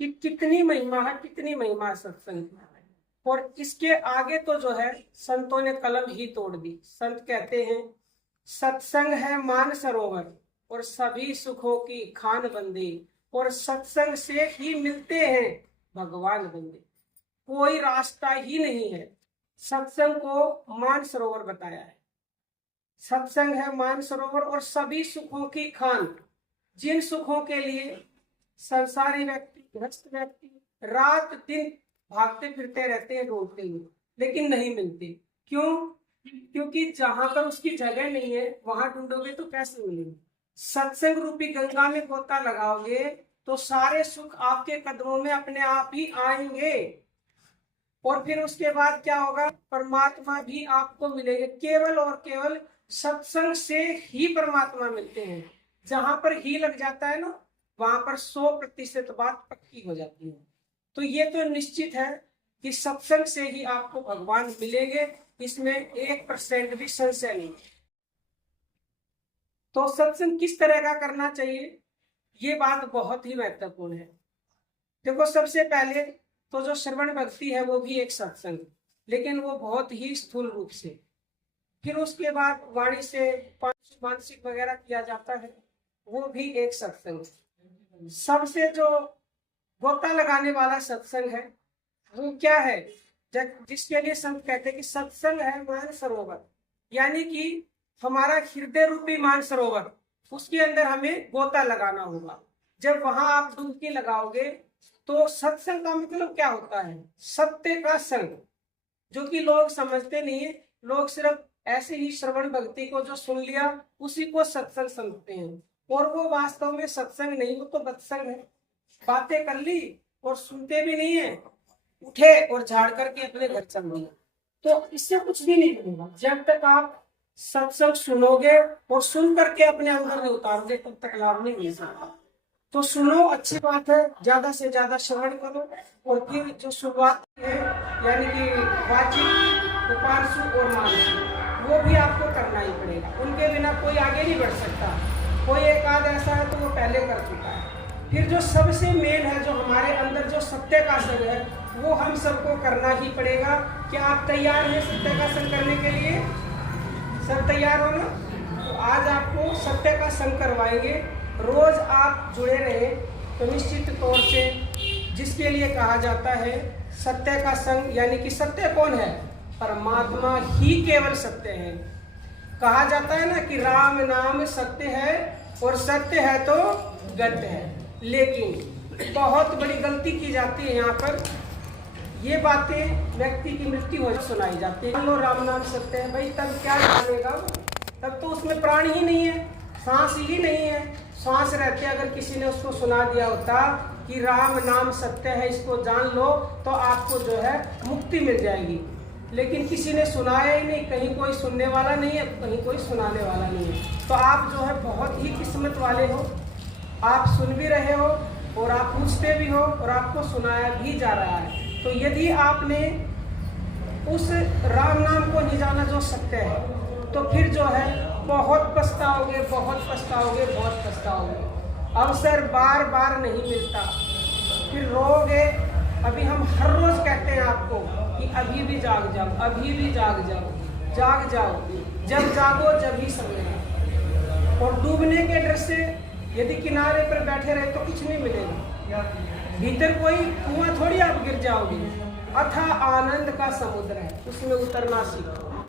कि कितनी महिमा है, कितनी महिमा है सत्संग की। और इसके आगे तो जो है संतों ने कलम ही तोड़ दी। संत कहते हैं सत्संग है मान सरोवर और सभी सुखों की खान बंदी, और सत्संग से ही मिलते हैं भगवान बंदे। कोई रास्ता ही नहीं है। सत्संग को मान सरोवर बताया है। सत्संग है मान सरोवर और सभी सुखों की खान। जिन सुखों के लिए संसारी व्यक्ति, गृहस्थ व्यक्ति रात दिन भागते फिरते रहते हैं ढूंढते हुए, लेकिन नहीं मिलते। क्यों? क्योंकि जहां पर उसकी जगह नहीं है वहां ढूंढोगे तो कैसे मिलेंगे। सत्संग रूपी गंगा में गोता लगाओगे तो सारे सुख आपके कदमों में अपने आप ही आएंगे। और फिर उसके बाद क्या होगा? परमात्मा भी आपको मिलेंगे। केवल और केवल सत्संग से ही परमात्मा मिलते हैं। जहां पर ही लग जाता है ना, वहां पर 100% बात पक्की हो जाती है। तो ये तो निश्चित है कि सत्संग से ही आपको भगवान मिलेंगे, इसमें 1% भी संशय नहीं। तो सत्संग किस तरह का करना चाहिए, ये बात बहुत ही महत्वपूर्ण है। देखो, सबसे पहले तो जो श्रवण भक्ति है वो भी एक सत्संग, लेकिन वो बहुत ही स्थूल रूप से। फिर उसके बाद वाणी से मानसिक वगैरह किया जाता है, वो भी एक सत्संग। सबसे जो गोता लगाने वाला सत्संग है वो क्या है? जिसके लिए संत कहते हैं कि सत्संग है मान सरोवर, यानी कि हमारा हृदय रूपी मान सरोवर, उसके अंदर हमें गोता लगाना होगा। जब वहां आप डुबकी लगाओगे तो सत्संग का मतलब क्या होता है? सत्य का संग, जो कि लोग समझते नहीं है। लोग सिर्फ ऐसे ही श्रवण भक्ति को जो सुन लिया उसी को सत्संग समझते हैं, और वो वास्तव में सत्संग नहीं, वो तो बत्संग है। बातें कर ली और सुनते भी नहीं है, उठे और झाड़ करके अपने घर चल दिए। तो इससे कुछ भी नहीं मिलेगा। जब तक आप सत्संग सुनोगे और सुन करके अपने अंदर में उतारोगे तब तक लाभ नहीं मिल सकता। तो सुनो, अच्छी बात है, ज्यादा से ज्यादा श्रवण करो। और फिर जो शुरुआत है यानी कि वाचिक, उपांशु और मानसिक, वो भी आपको करना ही पड़ेगा। उनके बिना कोई आगे नहीं बढ़ सकता। कोई एक आध ऐसा है तो वो पहले कर चुका है। फिर जो सबसे मेन है, जो हमारे अंदर जो सत्य का संग है, वो हम सबको करना ही पड़ेगा। क्या आप तैयार हैं सत्य का संग करने के लिए? सब तैयार हो ना? तो आज आपको सत्य का संग करवाएंगे। रोज आप जुड़े रहे तो निश्चित तौर से, जिसके लिए कहा जाता है सत्य का संग, यानी कि सत्य कौन है? परमात्मा ही केवल सत्य है। कहा जाता है ना कि राम नाम सत्य है और सत्य है तो गत्य है। लेकिन बहुत बड़ी गलती की जाती है यहाँ पर। ये बातें व्यक्ति की मृत्यु हो सुनाई जाती है। लो राम नाम सत्य है, भाई तब क्या जानेगा? तब तो उसमें प्राण ही नहीं है, सांस ही नहीं है। सांस रहते अगर किसी ने उसको सुना दिया होता कि राम नाम सत्य है, इसको जान लो, तो आपको जो है मुक्ति मिल जाएगी। लेकिन किसी ने सुनाया ही नहीं। कहीं कोई सुनने वाला नहीं है, कहीं कोई सुनाने वाला नहीं है। तो आप जो है बहुत ही किस्मत वाले हो। आप सुन भी रहे हो और आप पूछते भी हो और आपको सुनाया भी जा रहा है। तो यदि आपने उस राम नाम को नहीं जाना जो सत्य है, तो फिर जो है बहुत पछताओगे, बहुत पछताओगे, बहुत पछताओगे। अवसर बार बार नहीं मिलता, फिर रोगे। अभी हम हर रोज कहते हैं आपको कि अभी भी जाग जाओ, अभी भी जाग जाओ, जाग जाओ। जब जागो जब ही समझेगा। और डूबने के डर से यदि किनारे पर बैठे रहे तो कुछ नहीं मिलेगा। भीतर कोई कुआं थोड़ी आप गिर जाओगे। अथाह आनंद का समुद्र है, उसमें उतरना सीखो।